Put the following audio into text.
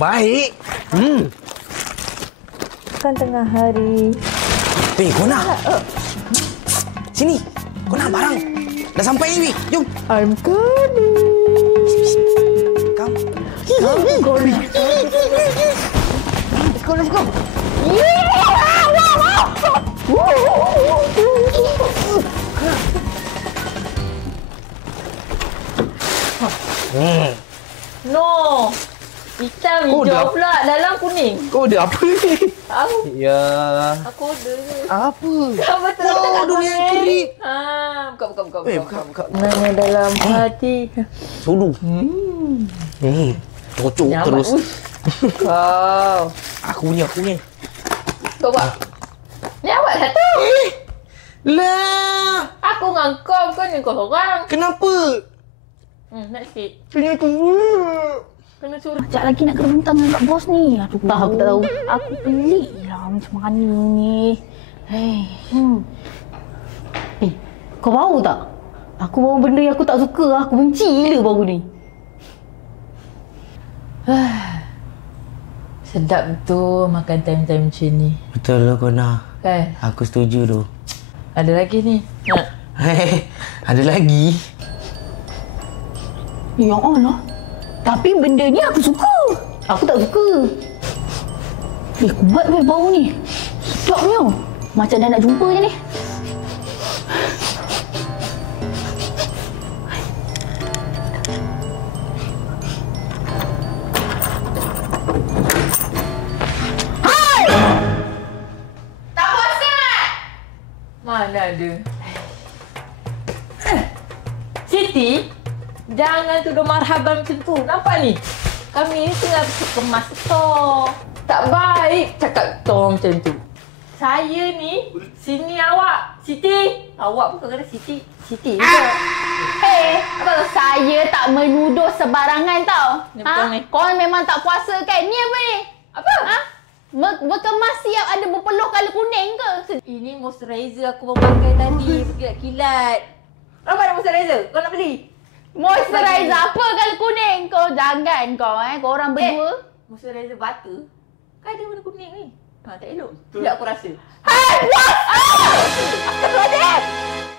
baik. Kan tengah hari. Kau nak? Sini. Kau nak barang? Dah sampai ni. Jom. I'm coming. Come. Let's go. No. Hitam hijau pula. Dalam kuning. Kau ada apa ni? Aku, Ya. aku order je. Apa? Kau betul tak dunia kerip. Buka. Buka. Nanya dalam hati. Sulu. Cocok Nyaman. terus. Kau. Aku punya. Kau buat. Ni awak satu. Lah. Aku dengan kau ni kau seorang. Kenapa? Nak sikit. Kena tu. Kena suruh. Sekejap lagi nak kena bentang dengan Kak Bos ni. Aduh, aku tak tahu. Aku pelik lah macam mana ni. Kau bau tak? Aku bau benda yang aku tak suka. Aku benci gila bau ni. Sedap betul makan time-time macam ni. Betul lah kau nak. Kan? Aku setuju tu. Ada lagi ni. Nak? Ada lagi. Ya Allah. Tapi benda ni aku suka. Aku tak suka. Kubat weh bau ni. Sedapnya. Macam dah nak jumpa je ni. Mana ada? Siti, jangan tuduh marhaban macam tu. Nampak ni? Kami ni tengah kemas stok. Tak baik cakap tolong macam tu. Saya ni, sini awak. Siti. Awak pun kata Siti. Siti juga. Apa saya tak menuduh sebarangan tau. Ni betul ni. Kau memang tak puasa kan? Ni apa ni? Apa? Berkemas siap ada berpeluh colour kuning ke? Ini moisturizer aku baru pakai tadi. Berkilat-kilat. Berapa ada moisturizer? Kau nak beli? Moisturizer apa colour kuning? Kau jangan kau korang berdua. Moisturizer butter. Kan ada warna kuning ni. Tak elok. Tidak aku rasa. Hai, what? Astagfirullahaladzim!